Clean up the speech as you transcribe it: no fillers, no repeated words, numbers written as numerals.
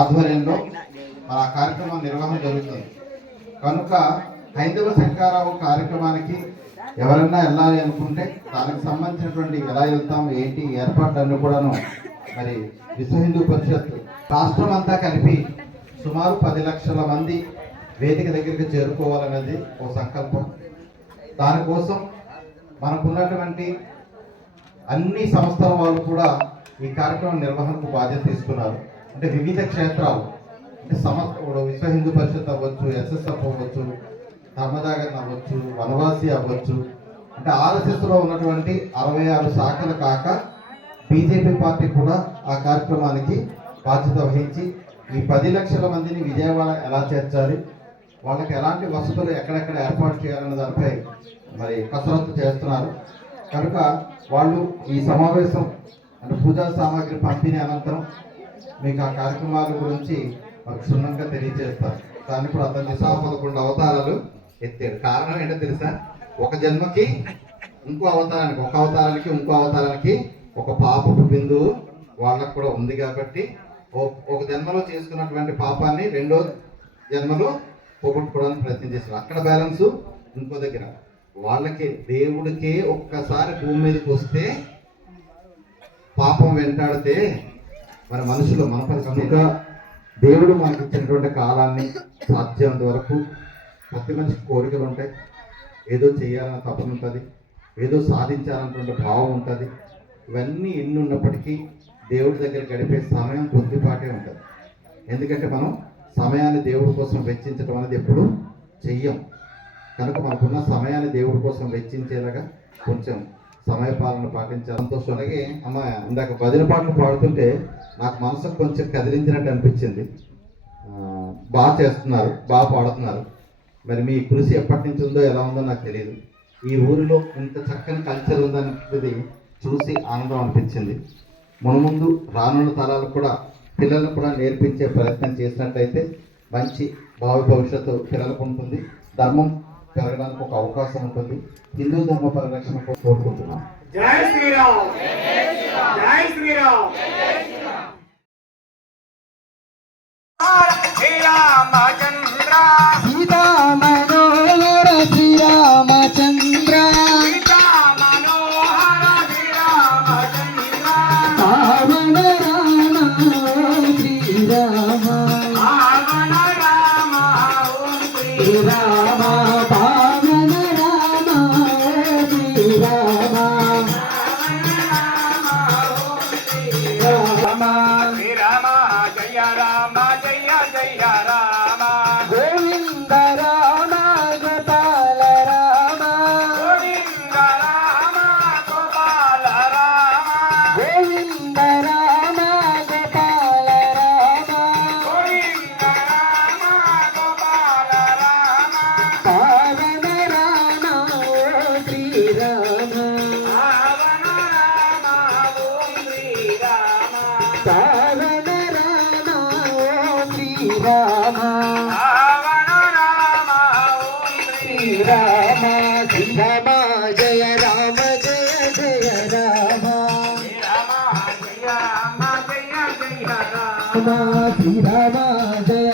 ఆధ్వర్యంలో మన కార్యక్రమం నిర్వహణ జరుగుతుంది కనుక హైందవ శంకరావు కార్యక్రమానికి ఎవరైనా వెళ్ళాలి అనుకుంటే దానికి సంబంధించినటువంటి ఎలా వెళ్తాం ఏంటి ఏర్పాట్లన్నీ కూడాను మరి విశ్వ హిందూ పరిషత్ రాష్ట్రం అంతా కలిపి సుమారు 10 లక్షల మంది వేదిక దగ్గరికి చేరుకోవాలనేది ఒక సంకల్పం. దానికోసం మనకున్నటువంటి అన్ని సంస్థల వాళ్ళు కూడా ఈ కార్యక్రమం నిర్వహణకు బాధ్యత తీసుకున్నారు. అంటే వివిధ క్షేత్రాలు అంటే విశ్వ హిందూ పరిషత్ అవ్వచ్చు, ఎస్ఎస్ఎఫ్ అవ్వచ్చు, ధర్మజాగరణ అవ్వచ్చు, వనవాసి అవ్వచ్చు, అంటే ఆర్ఎస్ఎస్లో ఉన్నటువంటి 66 శాఖలు కాక బీజేపీ పార్టీ కూడా ఆ కార్యక్రమానికి బాధ్యత వహించి ఈ 10 లక్షల మందిని విజయవాడ ఎలా చేర్చాలి, వాళ్ళకి ఎలాంటి వసతులు ఎక్కడెక్కడ ఏర్పాటు చేయాలన్న దానిపై మరి కసరత్తు చేస్తున్నారు. కనుక వాళ్ళు ఈ సమావేశం అంటే పూజా సామాగ్రి పంపిణీ అనంతరం మీకు ఆ కార్యక్రమాల గురించి మాకు క్షుణ్ణంగా తెలియజేస్తారు. దాన్ని కూడా అర్థం చేసి 11 అవతారాలు ఎత్తాడు. కారణం ఏంటో తెలుసా? ఒక జన్మకి ఇంకో అవతారానికి, ఒక అవతారానికి ఇంకో అవతారానికి ఒక పాపపు బిందువు వాళ్ళకు కూడా ఉంది కాబట్టి ఒక జన్మలో చేసుకున్నటువంటి పాపాన్ని రెండో జన్మలో పోగొట్టుకోవడానికి ప్రయత్నం చేశారు. అక్కడ బ్యాలెన్స్ ఇంకో దగ్గర వాళ్ళకి దేవుడికే ఒక్కసారి భూమి మీదకి వస్తే పాపం వెంటాడితే మన మనుషులు మన పరిస్థితిగా దేవుడు మనకి ఇచ్చినటువంటి కాలాన్ని సాధ్యమైనంత వరకు ప్రతి మనిషికి కోరికలు ఉంటాయి. ఏదో చేయాలన్న తపన ఉంటుంది, ఏదో సాధించాలన్నటువంటి భావం ఉంటుంది. ఇవన్నీ ఎన్ని ఉన్నప్పటికీ దేవుడి దగ్గర గడిపే సమయం కొద్దిపాటే ఉంటుంది. ఎందుకంటే మనం సమయాన్ని దేవుడి కోసం వెచ్చించడం అనేది ఎప్పుడు చెయ్యం. కనుక మనకున్న సమయాన్ని దేవుడి కోసం వెచ్చించేలాగా కొంచెం సమయపాలన పాటించాలి. సంతోషం. అలాగే అమ్మ ఇందాక భజన పాటలు పాడుతుంటే నాకు మనసుకు కొంచెం కదిలించినట్టు అనిపించింది. బాగా చేస్తున్నారు, బాగా పాడుతున్నారు. మరి మీ కృషి ఎప్పటి నుంచి ఉందో ఎలా ఉందో నాకు తెలియదు. ఈ ఊరిలో ఇంత చక్కని కల్చర్ ఉందనేది చూసి ఆనందం అనిపించింది. మునుముందు రానున్న తరాలు కూడా పిల్లలను కూడా నేర్పించే ప్రయత్నం చేసినట్టయితే మంచి భవిష్యత్తు పిల్లలకు ఉంటుంది, ధర్మం పెరగడానికి ఒక అవకాశం ఉంటుంది. హిందూ ధర్మ పరిరక్షణ కోరుకుంటున్నాం. జై శ్రీరామ్, జై శ్రీరామ్. శ్రీరామచంద్ర సీతా మనోహర శ్రీరామచంద్ర పావన రామ శ్రీరామ శ్రీరామ పావన రామ శ్రీరామ శ్రీరామ జయ రామ జయ జయ రామ గోవింద రామ గోపాల శ్రీరామ రావణ రామ ఓం శ్రీ శ్రీరామ శ్రీరామ జయ రామ జయ జయ రామ రామ జయ రామ జయ జయ రామ శ్రీరామ జయ